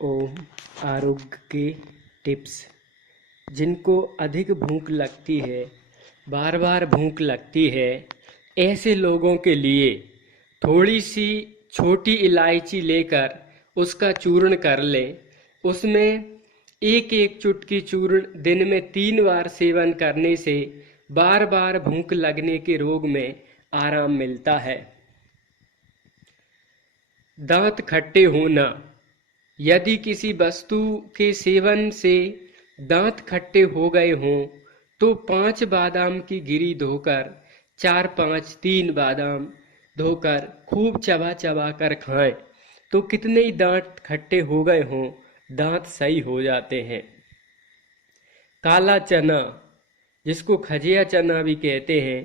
ओम। आरोग्य के टिप्स। जिनको अधिक भूख लगती है, बार बार भूख लगती है, ऐसे लोगों के लिए थोड़ी सी छोटी इलायची लेकर उसका चूर्ण कर लें। उसमें एक एक चुटकी चूर्ण दिन में 3 बार सेवन करने से बार बार भूख लगने के रोग में आराम मिलता है। दांत खट्टे होना। यदि किसी वस्तु के सेवन से दांत खट्टे हो गए हों तो 5 बादाम की गिरी धोकर 4-5 बादाम धोकर खूब चबा चबा कर खाएं तो कितने ही दांत खट्टे हो गए हों, दांत सही हो जाते हैं। काला चना, जिसको खजिया चना भी कहते हैं,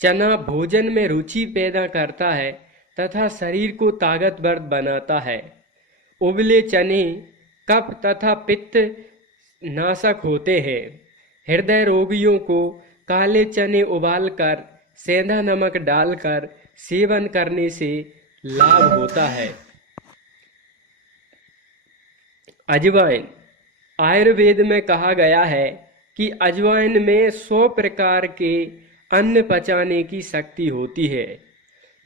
चना भोजन में रुचि पैदा करता है तथा शरीर को ताकतवर बनाता है। उबले चने कफ तथा पित्त नाशक होते हैं। हृदय रोगियों को काले चने उबालकर सेंधा नमक डालकर सेवन करने से लाभ होता है। अजवाइन। आयुर्वेद में कहा गया है कि अजवाइन में 100 प्रकार के अन्न पचाने की शक्ति होती है।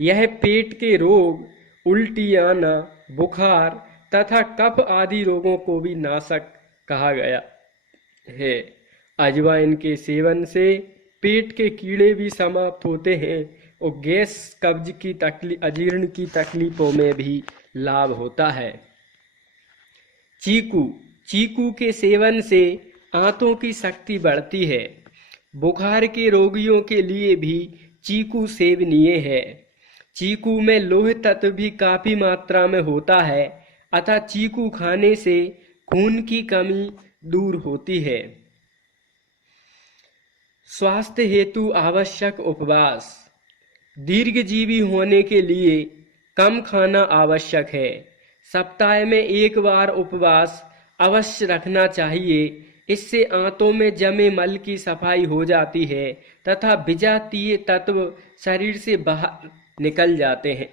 यह पेट के रोग, उल्टी आना, बुखार तथा कफ आदि रोगों को भी नाशक कहा गया है। अजवाइन के सेवन से पेट के कीड़े भी समाप्त होते हैं और गैस, कब्ज की तकलीफ, अजीर्ण की तकलीफों में भी लाभ होता है। चीकू। चीकू के सेवन से आंतों की शक्ति बढ़ती है। बुखार के रोगियों के लिए भी चीकू सेवनीय है। चीकू में लोह तत्व भी काफी मात्रा में होता है अतः चीकू खाने से खून की कमी दूर होती है। स्वास्थ्य हेतु आवश्यक उपवास। दीर्घजीवी होने के लिए कम खाना आवश्यक है। सप्ताह में 1 बार उपवास अवश्य रखना चाहिए। इससे आंतों में जमे मल की सफाई हो जाती है तथा विजातीय तत्व शरीर से बाहर निकल जाते हैं।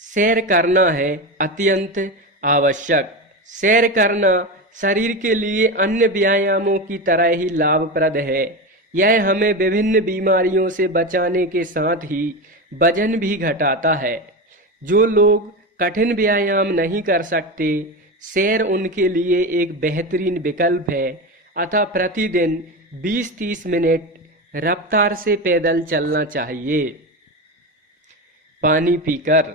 सैर करना है अत्यंत आवश्यक। सैर करना शरीर के लिए अन्य व्यायामों की तरह ही लाभप्रद है। यह हमें विभिन्न बीमारियों से बचाने के साथ ही वजन भी घटाता है। जो लोग कठिन व्यायाम नहीं कर सकते, सैर उनके लिए एक बेहतरीन विकल्प है अतः प्रतिदिन 20-30 मिनट रफ्तार से पैदल चलना चाहिए। पानी पीकर।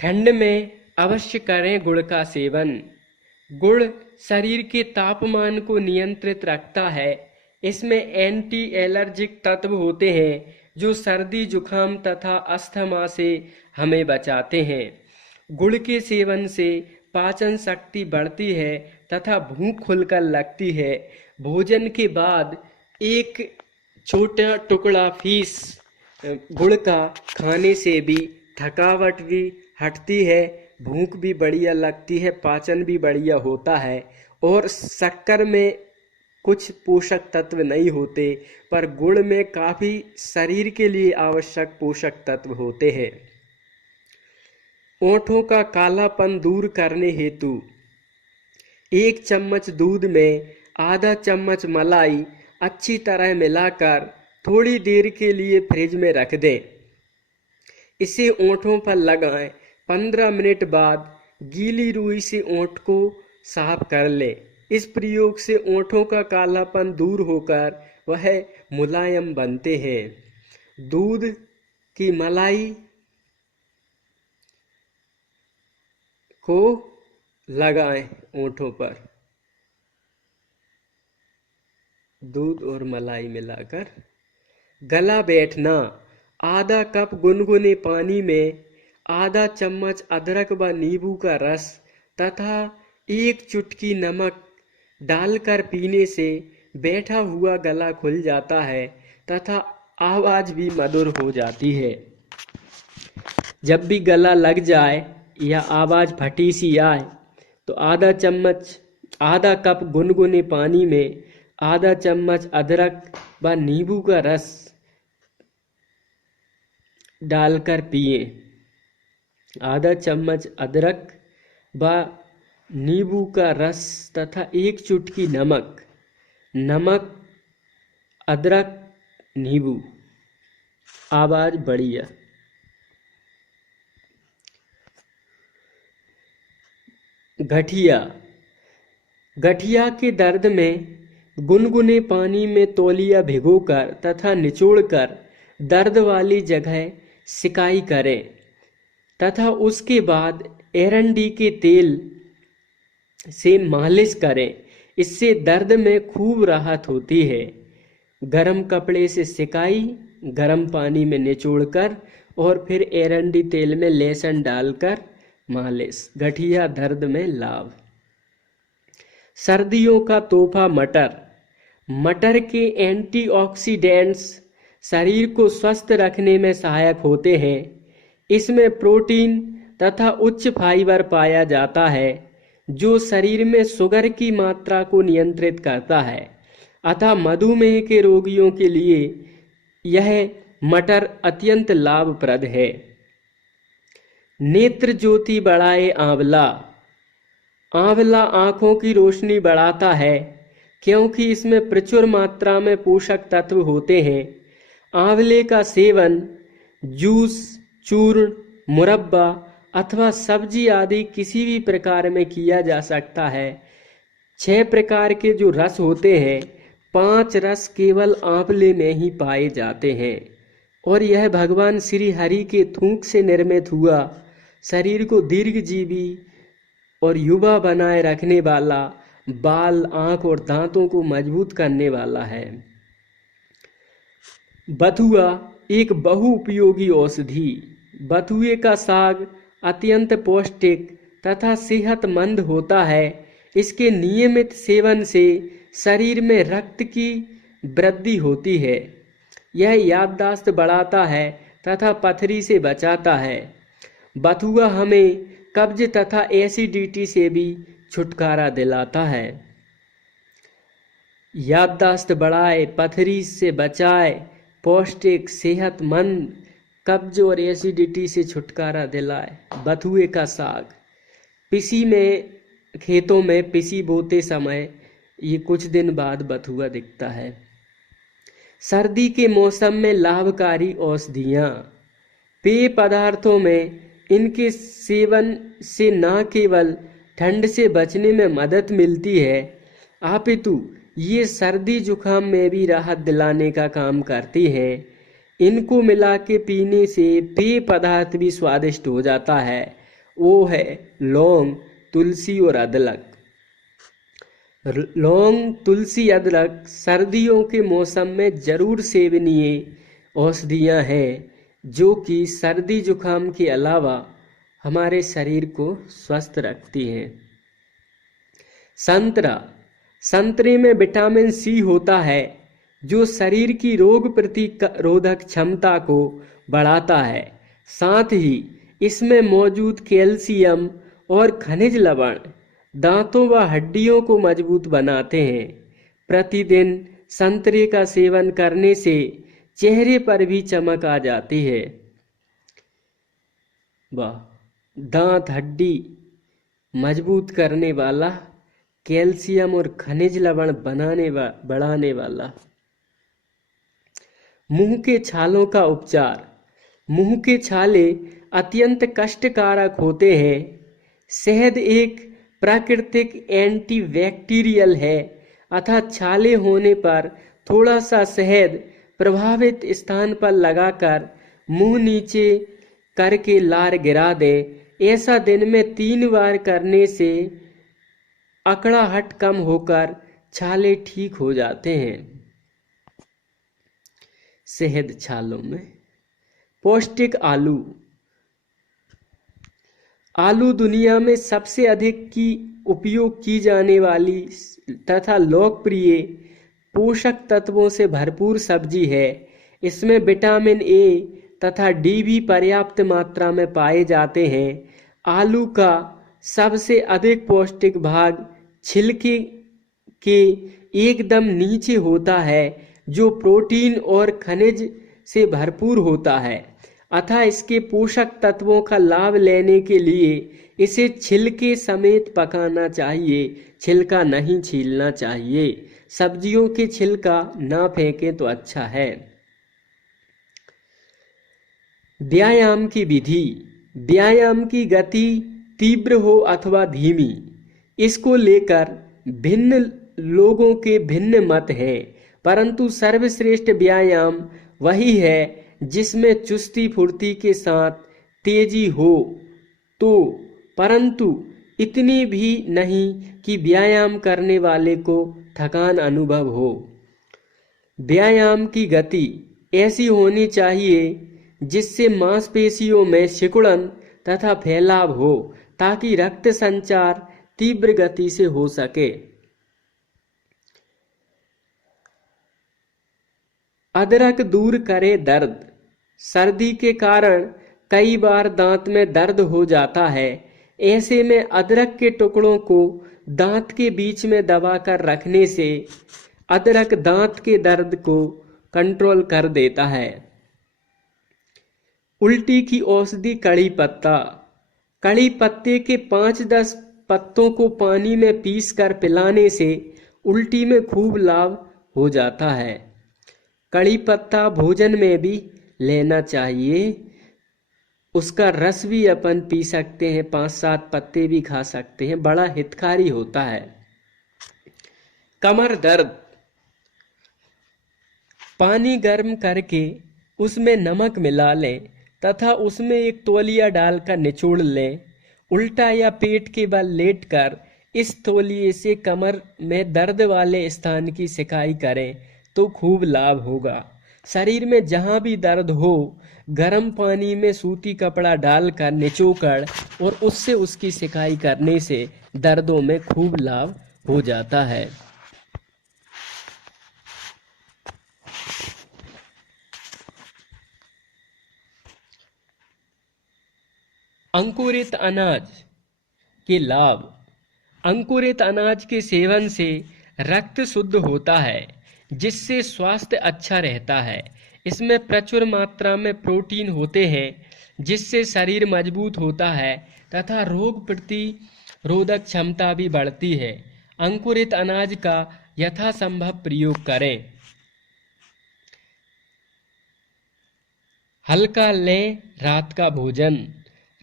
ठंड में अवश्य करें गुड़ का सेवन। गुड़ शरीर के तापमान को नियंत्रित रखता है। इसमें एंटी एलर्जिक तत्व होते हैं जो सर्दी, जुखाम तथा अस्थमा से हमें बचाते हैं। गुड़ के सेवन से पाचन शक्ति बढ़ती है तथा भूख खुलकर लगती है। भोजन के बाद एक छोटा टुकड़ा फीस गुड़ का खाने से भी थकावट भी हटती है, भूख भी बढ़िया लगती है, पाचन भी बढ़िया होता है। और शक्कर में कुछ पोषक तत्व नहीं होते पर गुड़ में काफ़ी शरीर के लिए आवश्यक पोषक तत्व होते हैं। ओंठों का कालापन दूर करने हेतु 1 चम्मच दूध में आधा चम्मच मलाई अच्छी तरह मिलाकर थोड़ी देर के लिए फ्रिज में रख दें। इसे ओंठों पर लगाएं। 15 मिनट बाद गीली रुई से ओंठ को साफ कर लें। इस प्रयोग से ओंठों का कालापन दूर होकर वह मुलायम बनते हैं। दूध की मलाई को लगाएं ओंठों पर, दूध और मलाई मिलाकर। गला बैठना। आधा कप गुनगुने पानी में आधा चम्मच अदरक व नींबू का रस तथा 1 चुटकी नमक डालकर पीने से बैठा हुआ गला खुल जाता है तथा आवाज भी मधुर हो जाती है। जब भी गला लग जाए या आवाज फटी सी आए तो आधा कप गुनगुने पानी में आधा चम्मच अदरक व नींबू का रस डालकर पिए। आधा चम्मच अदरक व नींबू का रस तथा 1 चुटकी नमक, अदरक, नींबू। आवाज बढ़िया। गठिया के दर्द में गुनगुने पानी में तौलिया भिगोकर तथा निचोड़कर दर्द वाली जगह सिकाई करें तथा उसके बाद एरंडी के तेल से मालिश करें। इससे दर्द में खूब राहत होती है। गरम कपड़े से सिकाई, गरम पानी में निचोड़कर और फिर एरंडी तेल में लहसुन डालकर मालिश। गठिया दर्द में लाभ। सर्दियों का तोहफा मटर के एंटीऑक्सीडेंट्स शरीर को स्वस्थ रखने में सहायक होते हैं। इसमें प्रोटीन तथा उच्च फाइबर पाया जाता है जो शरीर में शुगर की मात्रा को नियंत्रित करता है। अतः मधुमेह के रोगियों के लिए यह मटर अत्यंत लाभप्रद है। नेत्र ज्योति बढ़ाए आंवला आंखों की रोशनी बढ़ाता है क्योंकि इसमें प्रचुर मात्रा में पोषक तत्व होते हैं। आंवले का सेवन जूस, चूर्ण, मुरब्बा अथवा सब्जी आदि किसी भी प्रकार में किया जा सकता है। 6 प्रकार के जो रस होते हैं, 5 रस केवल आंवले में ही पाए जाते हैं और यह भगवान श्री हरि के थूक से निर्मित हुआ शरीर को दीर्घजीवी और युवा बनाए रखने वाला, बाल, आंख और दांतों को मजबूत करने वाला है। बथुआ एक बहुउपयोगी औषधि। बथुए का साग अत्यंत पौष्टिक तथा सेहतमंद होता है। इसके नियमित सेवन से शरीर में रक्त की वृद्धि होती है। यह याददाश्त बढ़ाता है तथा पथरी से बचाता है। बथुआ हमें कब्ज तथा एसिडिटी से भी छुटकारा दिलाता है। याददाश्त बढ़ाए, पथरी से बचाए, पौष्टिक, सेहतमंद, कब्ज और एसिडिटी से छुटकारा दिलाए। बथुए का साग खेतों में पिसी बोते समय ये कुछ दिन बाद बथुआ दिखता है। सर्दी के मौसम में लाभकारी औषधियाँ। पेय पदार्थों में इनके सेवन से न केवल ठंड से बचने में मदद मिलती है, अपितु ये सर्दी जुकाम में भी राहत दिलाने का काम करती हैं। इनको मिला के पीने से पेय पदार्थ भी स्वादिष्ट हो जाता है। वो है लौंग, तुलसी और अदरक। लौंग, तुलसी, अदरक सर्दियों के मौसम में जरूर सेवनीय औषधियाँ हैं जो कि सर्दी जुकाम के अलावा हमारे शरीर को स्वस्थ रखती हैं। संतरे में विटामिन सी होता है जो शरीर की रोग प्रतिरोधक क्षमता को बढ़ाता है। साथ ही इसमें मौजूद कैल्शियम और खनिज लवण दांतों व हड्डियों को मजबूत बनाते हैं। प्रतिदिन संतरे का सेवन करने से चेहरे पर भी चमक आ जाती है। दांत, हड्डी मजबूत करने वाला, कैल्शियम और खनिज लवण बढ़ाने वाला। मुंह के छालों का उपचार। मुंह के छाले अत्यंत कष्टकारक होते हैं। शहद एक प्राकृतिक एंटीबैक्टीरियल है अतः छाले होने पर थोड़ा सा शहद प्रभावित स्थान पर लगाकर मुंह नीचे करके लार गिरा दें। ऐसा दिन में 3 बार करने से अकड़ाहट कम होकर छाले ठीक हो जाते हैं। शहद छालों में। पौष्टिक आलू दुनिया में सबसे अधिक उपयोग की जाने वाली तथा लोकप्रिय पोषक तत्वों से भरपूर सब्जी है। इसमें विटामिन ए तथा डी भी पर्याप्त मात्रा में पाए जाते हैं। आलू का सबसे अधिक पौष्टिक भाग छिलके के एकदम नीचे होता है जो प्रोटीन और खनिज से भरपूर होता है। अतः इसके पोषक तत्वों का लाभ लेने के लिए इसे छिलके समेत पकाना चाहिए, छिलका नहीं छीलना चाहिए। सब्जियों के छिलका ना फेंकें तो अच्छा है। व्यायाम की विधि। व्यायाम की गति तीव्र हो अथवा धीमी, इसको लेकर भिन्न लोगों के भिन्न मत हैं, परंतु सर्वश्रेष्ठ व्यायाम वही है जिसमें चुस्ती फुर्ती के साथ तेजी हो, तो परंतु इतनी भी नहीं कि व्यायाम करने वाले को थकान अनुभव हो। व्यायाम की गति ऐसी होनी चाहिए जिससे मांसपेशियों में सिकुड़न तथा फैलाव हो, ताकि रक्त संचार तीव्र गति से हो सके। अदरक दूर करे दर्द। सर्दी के कारण कई बार दांत में दर्द हो जाता है। ऐसे में अदरक के टुकड़ों को दांत के बीच में दबाकर रखने से अदरक दांत के दर्द को कंट्रोल कर देता है। उल्टी की औषधि कड़ी पत्ता। कड़ी पत्ते के 5-10 पत्तों को पानी में पीसकर पिलाने से उल्टी में खूब लाभ हो जाता है। कड़ी पत्ता भोजन में भी लेना चाहिए, उसका रस भी अपन पी सकते हैं, 5-7 पत्ते भी खा सकते हैं, बड़ा हितकारी होता है। कमर दर्द। पानी गर्म करके उसमें नमक मिला लें तथा उसमें एक तौलिया डालकर निचोड़ लें। उल्टा या पेट के बल लेटकर इस तौलिए से कमर में दर्द वाले स्थान की सिकाई करें तो खूब लाभ होगा। शरीर में जहाँ भी दर्द हो, गर्म पानी में सूती कपड़ा डालकर निचोकर और उससे उसकी सिकाई करने से दर्दों में खूब लाभ हो जाता है। अंकुरित अनाज के लाभ। अंकुरित अनाज के सेवन से रक्त शुद्ध होता है, जिससे स्वास्थ्य अच्छा रहता है। इसमें प्रचुर मात्रा में प्रोटीन होते हैं, जिससे शरीर मजबूत होता है तथा रोग प्रतिरोधक क्षमता भी बढ़ती है। अंकुरित अनाज का यथासंभव प्रयोग करें। हल्का लें रात का भोजन।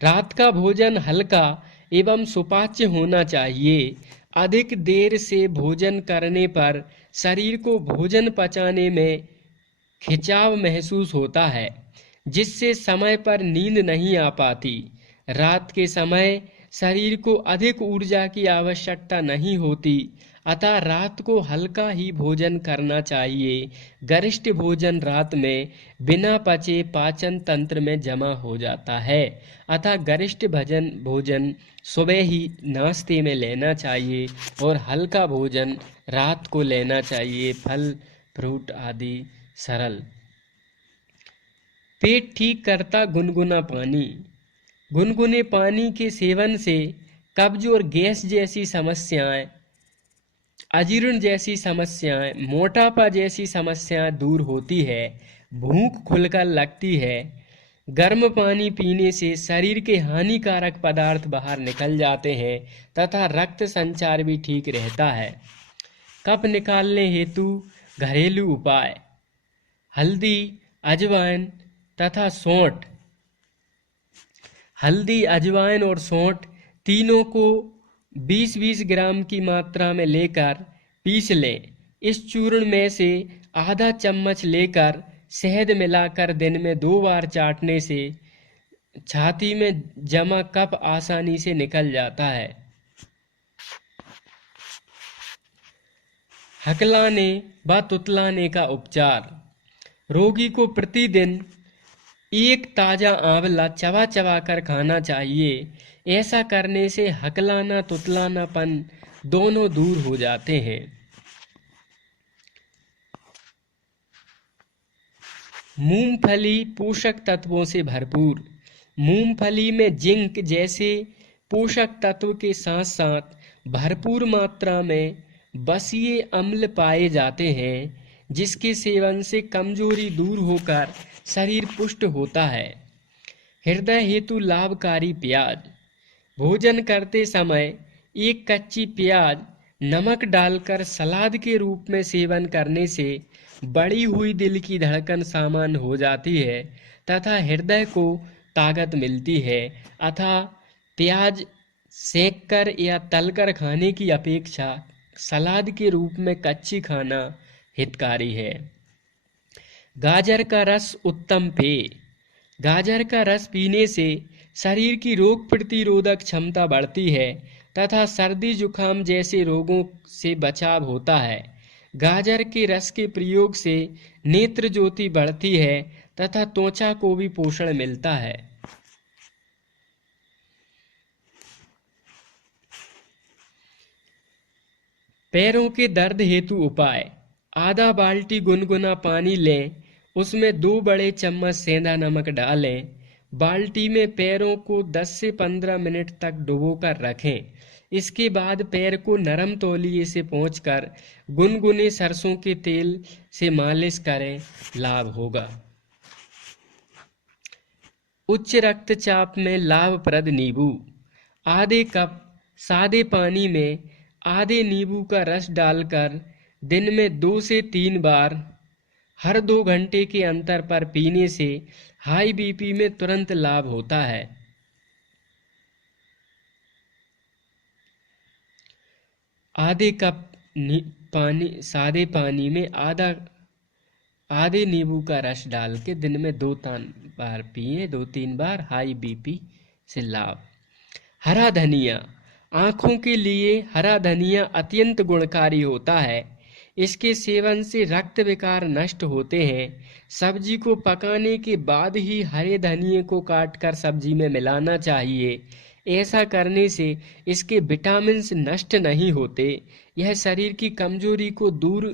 रात का भोजन हल्का एवं सुपाच्य होना चाहिए। अधिक देर से भोजन करने पर शरीर को भोजन पचाने में खिंचाव महसूस होता है, जिससे समय पर नींद नहीं आ पाती। रात के समय शरीर को अधिक ऊर्जा की आवश्यकता नहीं होती, अतः रात को हल्का ही भोजन करना चाहिए। गरिष्ठ भोजन रात में बिना पचे पाचन तंत्र में जमा हो जाता है, अतः गरिष्ठ भोजन सुबह ही नाश्ते में लेना चाहिए और हल्का भोजन रात को लेना चाहिए, फल फ्रूट आदि सरल। पेट ठीक करता गुनगुना पानी। गुनगुने पानी के सेवन से कब्ज और गैस जैसी समस्याएं, अजीर्ण जैसी समस्याएं, मोटापा जैसी समस्याएं दूर होती है। भूख खुलकर लगती है। गर्म पानी पीने से शरीर के हानिकारक पदार्थ बाहर निकल जाते हैं तथा रक्त संचार भी ठीक रहता है। कफ निकालने हेतु घरेलू उपाय। हल्दी, अजवाइन तथा सौंठ। हल्दी, अजवाइन और सौंठ तीनों को 20-20 ग्राम की मात्रा में लेकर पीस लें। इस चूर्ण में से आधा चम्मच लेकर शहद मिलाकर दिन में 2 बार चाटने से छाती में जमा कफ आसानी से निकल जाता है। हकलाने व तुतलाने का उपचार। रोगी को प्रतिदिन एक ताजा आंवला चबा चबा कर खाना चाहिए। ऐसा करने से हकलाना तुतलानापन दोनों दूर हो जाते हैं। मूंगफली पोषक तत्वों से भरपूर। मूंगफली में जिंक जैसे पोषक तत्व के साथ साथ भरपूर मात्रा में बसीय अम्ल पाए जाते हैं, जिसके सेवन से कमजोरी दूर होकर शरीर पुष्ट होता है। हृदय हेतु लाभकारी प्याज। भोजन करते समय एक कच्ची प्याज नमक डालकर सलाद के रूप में सेवन करने से बढ़ी हुई दिल की धड़कन सामान्य हो जाती है तथा हृदय को ताकत मिलती है। अतः प्याज सेंककर या तलकर खाने की अपेक्षा सलाद के रूप में कच्ची खाना हितकारी है। गाजर का रस उत्तम पेय। गाजर का रस पीने से शरीर की रोग प्रतिरोधक क्षमता बढ़ती है तथा सर्दी जुकाम जैसे रोगों से बचाव होता है। गाजर के रस के प्रयोग से नेत्र ज्योति बढ़ती है तथा त्वचा को भी पोषण मिलता है। पैरों के दर्द हेतु उपाय। आधा बाल्टी गुनगुना पानी लें, उसमें 2 बड़े चम्मच सेंधा नमक डालें। बाल्टी में पैरों को 10 से 15 मिनट तक डुबोकर रखें। इसके बाद पैर को नरम तौलिए से पोंछकर गुनगुने सरसों के तेल से मालिश करें, लाभ होगा। उच्च रक्तचाप में लाभप्रद नींबू। आधे कप सादे पानी में आधे नींबू का रस डालकर दिन में 2 से 3 बार हर 2 घंटे के अंतर पर पीने से हाई बीपी में तुरंत लाभ होता है। आधे कप सादे पानी में आधे नींबू का रस डाल के दिन में 2-3 बार पिए, 2-3 बार, हाई बीपी से लाभ। हरा धनिया। आँखों के लिए हरा धनिया अत्यंत गुणकारी होता है। इसके सेवन से रक्त विकार नष्ट होते हैं। सब्जी को पकाने के बाद ही हरे धनिये को काटकर सब्जी में मिलाना चाहिए। ऐसा करने से इसके विटामिन्स नष्ट नहीं होते। यह शरीर की कमजोरी को दूर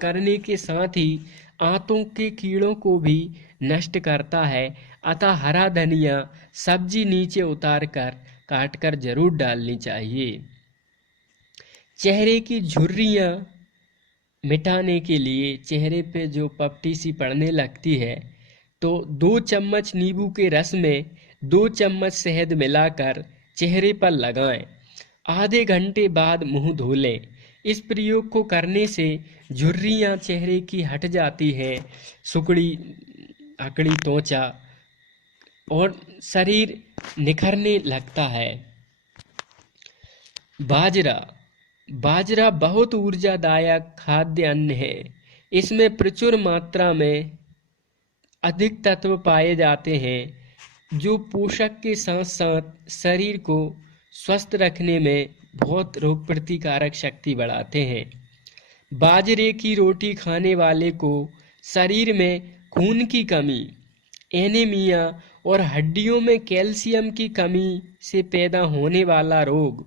करने के साथ ही आंतों के कीड़ों को भी नष्ट करता है। अतः हरा धनिया सब्जी नीचे उतार कर काटकर जरूर डालनी चाहिए। चेहरे की झुर्रियां मिटाने के लिए चेहरे पे जो पपटी सी पड़ने लगती है तो 2 चम्मच नींबू के रस में 2 चम्मच शहद मिलाकर चेहरे पर लगाएं। आधे घंटे बाद मुंह धो लें। इस प्रयोग को करने से झुर्रियां चेहरे की हट जाती हैं, सुकड़ी अकड़ी त्वचा और शरीर निखरने लगता है। बाजरा बहुत ऊर्जादायक खाद्य अन्न है। इसमें प्रचुर मात्रा में अधिक तत्व पाए जाते हैं जो पोषक के साथ साथ शरीर को स्वस्थ रखने में बहुत रोग प्रतिकारक शक्ति बढ़ाते हैं। बाजरे की रोटी खाने वाले को शरीर में खून की कमी, एनीमिया और हड्डियों में कैल्शियम की कमी से पैदा होने वाला रोग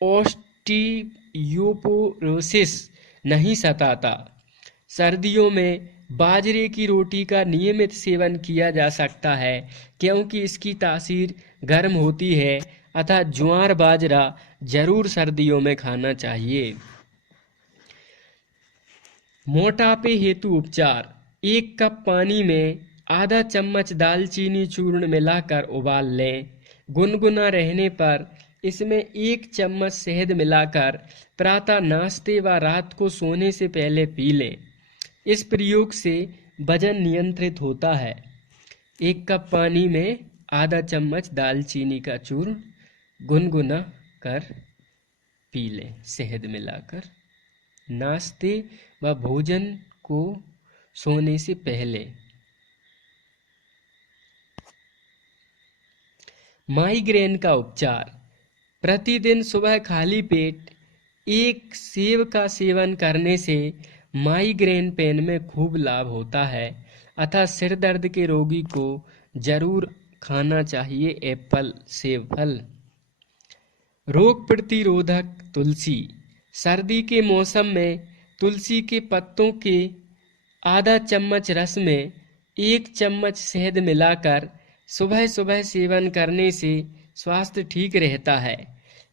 ऑस्टियोपोरोसिस नहीं सताता। सर्दियों में बाजरे की रोटी का नियमित सेवन किया जा सकता है क्योंकि इसकी तासीर गर्म होती है। अतः ज्वार बाजरा जरूर सर्दियों में खाना चाहिए। मोटापे हेतु उपचार। 1 कप पानी में आधा चम्मच दालचीनी चूर्ण मिलाकर उबाल लें। गुनगुना रहने पर इसमें 1 चम्मच शहद मिलाकर प्रातः नाश्ते व रात को सोने से पहले पी लें। इस प्रयोग से वजन नियंत्रित होता है। 1 कप पानी में आधा चम्मच दालचीनी का चूर्ण गुनगुना कर पी लें, शहद मिलाकर नाश्ते व भोजन को सोने से पहले। माइग्रेन का उपचार। प्रतिदिन सुबह खाली पेट 1 सेब का सेवन करने से माइग्रेन पेन में खूब लाभ होता है। अतः सिर दर्द के रोगी को जरूर खाना चाहिए एप्पल, सेब फल। रोग प्रतिरोधक तुलसी। सर्दी के मौसम में तुलसी के पत्तों के आधा चम्मच रस में 1 चम्मच शहद मिलाकर सुबह सुबह सेवन करने से स्वास्थ्य ठीक रहता है।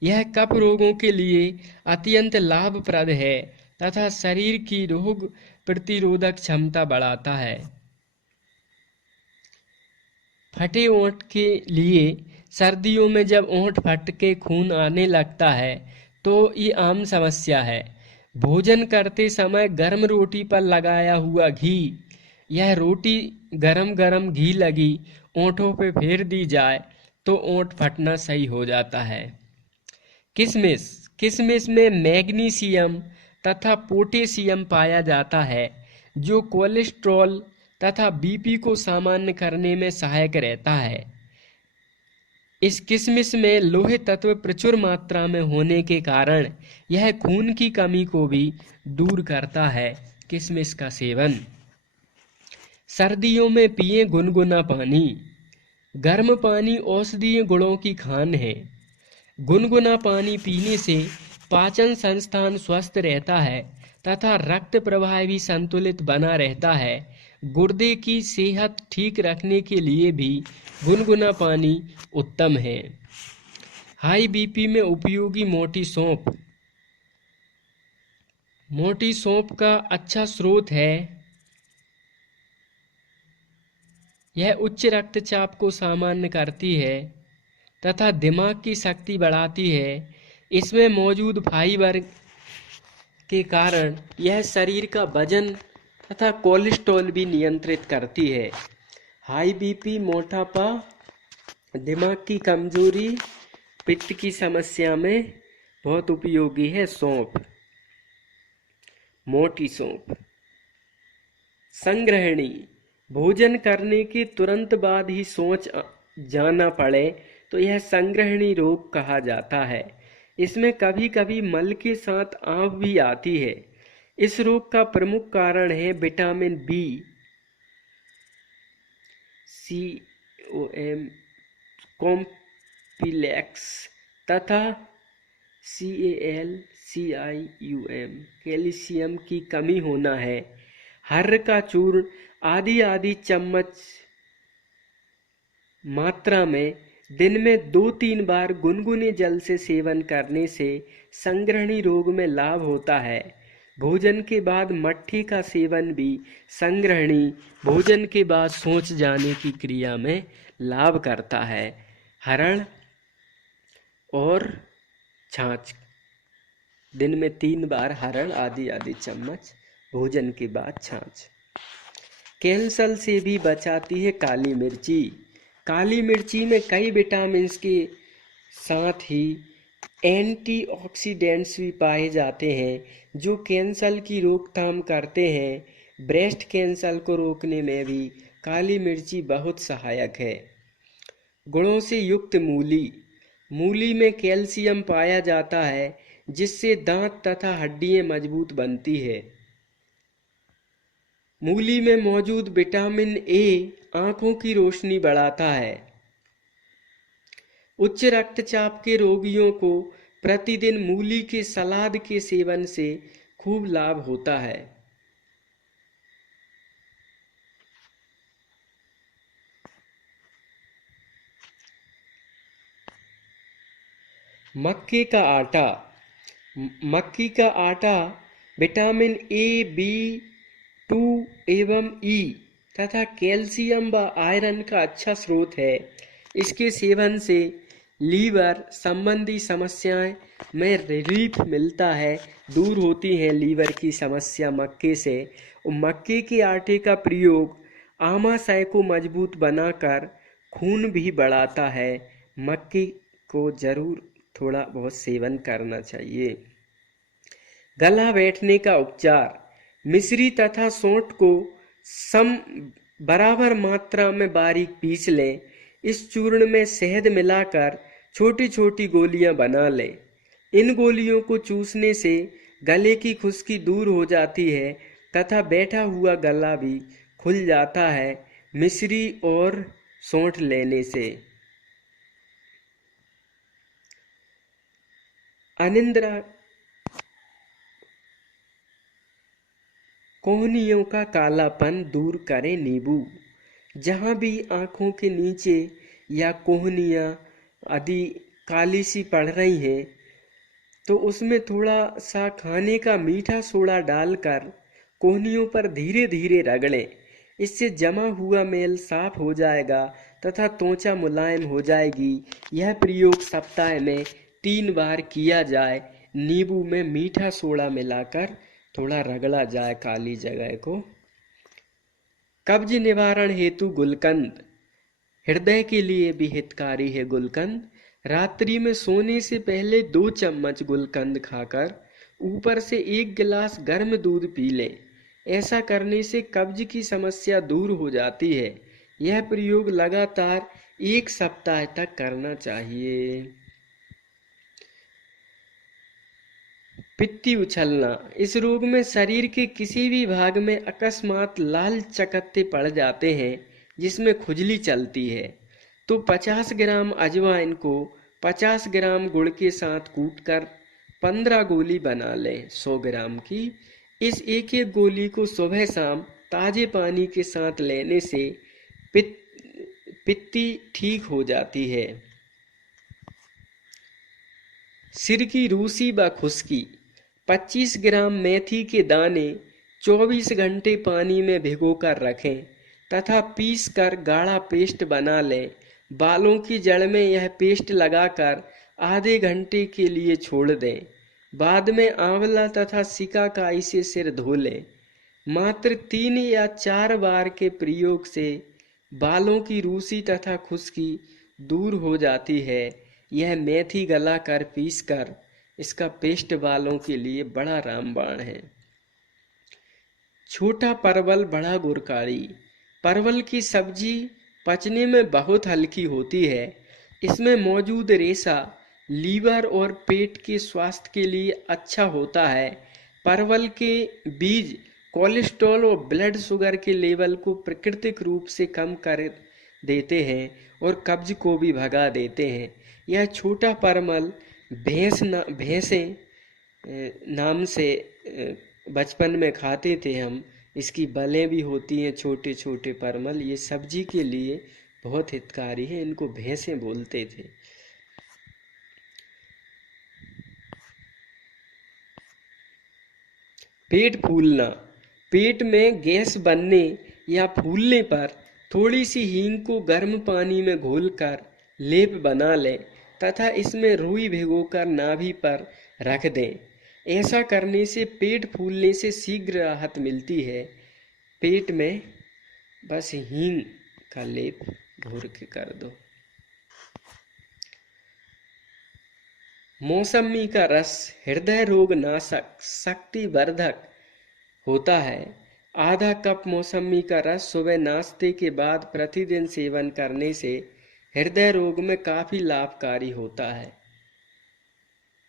यह कफ रोगों के लिए अत्यंत लाभप्रद है तथा शरीर की रोग प्रतिरोधक क्षमता बढ़ाता है। फटे ओंठ के लिए सर्दियों में जब ओंठ फट के खून आने लगता है तो ये आम समस्या है। भोजन करते समय गर्म रोटी पर लगाया हुआ घी, यह रोटी गरम गरम घी लगी ओंठों पे फेर दी जाए तो ओंठ फटना सही हो जाता है। किशमिश किशमिश में मैग्नीशियम तथा पोटेशियम पाया जाता है जो कोलेस्ट्रॉल तथा बीपी को सामान्य करने में सहायक रहता है। इस किशमिश में लोहे तत्व प्रचुर मात्रा में होने के कारण यह खून की कमी को भी दूर करता है। किशमिश का सेवन। सर्दियों में पिएं गुनगुना पानी। गर्म पानी औषधीय गुणों की खान है। गुनगुना पानी पीने से पाचन संस्थान स्वस्थ रहता है तथा रक्त प्रवाह भी संतुलित बना रहता है। गुर्दे की सेहत ठीक रखने के लिए भी गुनगुना पानी उत्तम है। हाई बीपी में उपयोगी मोटी सौंफ। मोटी सौंफ का अच्छा स्रोत है। यह उच्च रक्तचाप को सामान्य करती है तथा दिमाग की शक्ति बढ़ाती है। इसमें मौजूद फाइबर के कारण यह शरीर का वजन तथा कोलेस्ट्रॉल भी नियंत्रित करती है। हाई बीपी, मोटापा, दिमाग की कमजोरी, पित्त की समस्या में बहुत उपयोगी है सौंफ। मोटी सौंफ। संग्रहणी। भोजन करने के तुरंत बाद ही शौच जाना पड़े तो यह संग्रहणी रोग कहा जाता है। इसमें कभी कभी मल के साथ आंव भी आती है। इस रोग का प्रमुख कारण है विटामिन बी, COM कॉम्प्लेक्स तथा CALCIUM कैल्शियम की कमी होना है। हर्र का चूर्ण आधी चम्मच मात्रा में दिन में 2-3 बार गुनगुने जल से सेवन करने से संग्रहणी रोग में लाभ होता है। भोजन के बाद मट्ठी का सेवन भी संग्रहणी भोजन के बाद सोच जाने की क्रिया में लाभ करता है। हरण और छाछ। दिन में 3 बार हरण आधी चम्मच, भोजन के बाद छाछ। कैंसर से भी बचाती है काली मिर्ची। काली मिर्ची में कई विटामिन के साथ ही एंटीऑक्सीडेंट्स भी पाए जाते हैं जो कैंसर की रोकथाम करते हैं। ब्रेस्ट कैंसर को रोकने में भी काली मिर्ची बहुत सहायक है। गुणों से युक्त मूली। मूली में कैल्शियम पाया जाता है जिससे दांत तथा हड्डियां मजबूत बनती है। मूली में मौजूद विटामिन ए आंखों की रोशनी बढ़ाता है। उच्च रक्तचाप के रोगियों को प्रतिदिन मूली के सलाद के सेवन से खूब लाभ होता है। मक्के का आटा। मक्की का आटा विटामिन ए, B2 एवं ई तथा कैल्शियम व आयरन का अच्छा स्रोत है। इसके सेवन से लीवर संबंधी समस्याएं में रिलीफ मिलता है, दूर होती हैं लीवर की समस्या मक्के से। और मक्के के आटे का प्रयोग आमाशय को मजबूत बनाकर खून भी बढ़ाता है। मक्के को जरूर थोड़ा बहुत सेवन करना चाहिए। गला बैठने का उपचार। मिश्री तथा सौंठ को सम बराबर मात्रा में बारीक पीस लें। इस चूर्ण में शहद मिलाकर छोटी छोटी गोलियां बना लें। इन गोलियों को चूसने से गले की खुश्की दूर हो जाती है तथा बैठा हुआ गला भी खुल जाता है मिश्री और सौंठ लेने से। अनिद्रा कोहनियों का कालापन दूर करे नींबू। जहाँ भी आँखों के नीचे या कोहनियाँ आदि काली सी पड़ रही हैं तो उसमें थोड़ा सा खाने का मीठा सोडा डालकर कोहनियों पर धीरे धीरे रगड़ें। इससे जमा हुआ मैल साफ हो जाएगा तथा त्वचा मुलायम हो जाएगी। यह प्रयोग सप्ताह में 3 बार किया जाए। नींबू में मीठा सोडा मिलाकर थोड़ा रगड़ा जाए काली जगह को। कब्ज निवारण हेतु गुलकंद हृदय के लिए भी हितकारी है। गुलकंद रात्रि में सोने से पहले 2 चम्मच गुलकंद खाकर ऊपर से 1 गिलास गर्म दूध पी लें। ऐसा करने से कब्ज की समस्या दूर हो जाती है। यह प्रयोग लगातार 1 सप्ताह तक करना चाहिए। पित्ती उछलना इस रोग में शरीर के किसी भी भाग में अकस्मात लाल चकत्ते पड़ जाते हैं जिसमें खुजली चलती है। तो 50 ग्राम अजवाइन को 50 ग्राम गुड़ के साथ कूटकर 15 गोली बना लें 100 ग्राम की। इस एक एक गोली को सुबह शाम ताजे पानी के साथ लेने से पित्ती ठीक हो जाती है। सिर की रूसी व खुश्की 25 ग्राम मेथी के दाने 24 घंटे पानी में भिगोकर रखें तथा पीस कर गाढ़ा पेस्ट बना लें। बालों की जड़ में यह पेस्ट लगाकर आधे घंटे के लिए छोड़ दें। बाद में आंवला तथा सिकाकाई से सिर धो लें। मात्र 3 या 4 बार के प्रयोग से बालों की रूसी तथा खुश्की दूर हो जाती है। यह मेथी गला कर पीस कर इसका पेस्ट बालों के लिए बड़ा रामबाण है। छोटा परवल बड़ा गुरकारी परवल की सब्जी पचने में बहुत हल्की होती है। इसमें मौजूद रेशा लीवर और पेट के स्वास्थ्य के लिए अच्छा होता है। परवल के बीज कोलेस्ट्रॉल और ब्लड शुगर के लेवल को प्राकृतिक रूप से कम कर देते हैं और कब्ज को भी भगा देते हैं। यह छोटा परवल भैंसें नाम से बचपन में खाते थे हम। इसकी बलें भी होती हैं छोटे छोटे परवल। ये सब्जी के लिए बहुत हितकारी है। इनको भैंसें बोलते थे। पेट फूलना पेट में गैस बनने या फूलने पर थोड़ी सी हींग को गर्म पानी में घोलकर लेप बना लें तथा इसमें रुई भिगोकर नाभि पर रख दें। ऐसा करने से पेट फूलने से शीघ्र राहत मिलती है। पेट में बस हींग का लेप घोर के कर दो। मौसमी का रस हृदय रोग नाशक शक्तिवर्धक होता है। आधा कप मौसमी का रस सुबह नाश्ते के बाद प्रतिदिन सेवन करने से हृदय रोग में काफी लाभकारी होता है।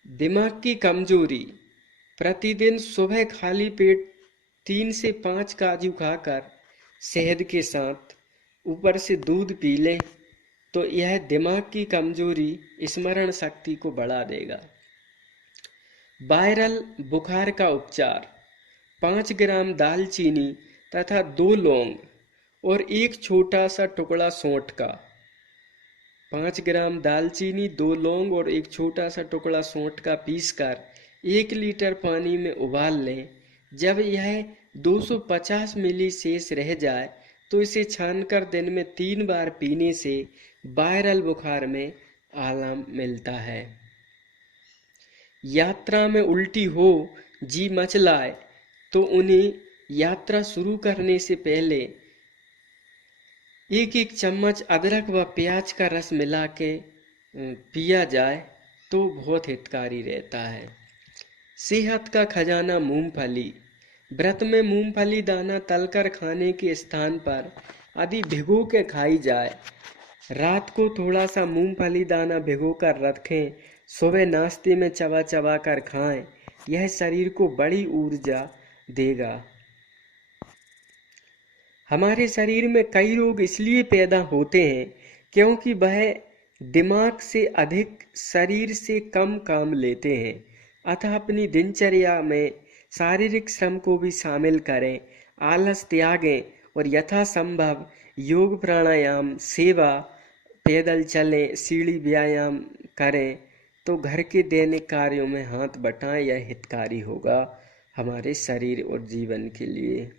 दिमाग की कमजोरी प्रतिदिन सुबह खाली पेट 3 से 5 काजू खाकर शहद के साथ ऊपर से दूध पी लें तो यह दिमाग की कमजोरी स्मरण शक्ति को बढ़ा देगा। वायरल बुखार का उपचार 5 ग्राम दालचीनी तथा 2 लौंग और 1 छोटा सा टुकड़ा सौंठ का। 5 ग्राम दालचीनी, 2 लौंग और 1 छोटा सा टुकड़ा सौंठ का पीसकर 1 लीटर पानी में उबाल लें। जब यह 250 मिली शेष रह जाए तो इसे छानकर दिन में 3 बार पीने से वायरल बुखार में आराम मिलता है। यात्रा में उल्टी हो, जी मचलाए तो उन्हें यात्रा शुरू करने से पहले 1-1 चम्मच अदरक व प्याज का रस मिला के पिया जाए तो बहुत हितकारी रहता है। सेहत का खजाना मूंगफली व्रत में मूंगफली दाना तलकर खाने के स्थान पर यदि भिगो के खाई जाए, रात को थोड़ा सा मूंगफली दाना भिगो कर रखें, सुबह नाश्ते में चबा चबा कर खाएं। यह शरीर को बड़ी ऊर्जा देगा। हमारे शरीर में कई रोग इसलिए पैदा होते हैं क्योंकि वह दिमाग से अधिक शरीर से कम काम लेते हैं। अतः अपनी दिनचर्या में शारीरिक श्रम को भी शामिल करें, आलस त्यागें और यथासंभव योग प्राणायाम, सेवा, पैदल चलें, सीढ़ी व्यायाम करें तो घर के दैनिक कार्यों में हाथ बटाएं। यह हितकारी होगा हमारे शरीर और जीवन के लिए।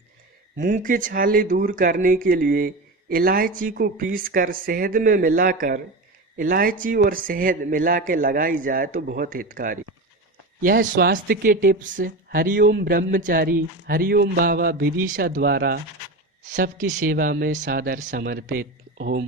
मुंह के छाले दूर करने के लिए इलायची को पीसकर शहद में मिलाकर इलायची और शहद मिला के लगाई जाए तो बहुत हितकारी। यह स्वास्थ्य के टिप्स हरिओम ब्रह्मचारी हरिओम बाबा विदिशा द्वारा सबकी सेवा में सादर समर्पित। ओम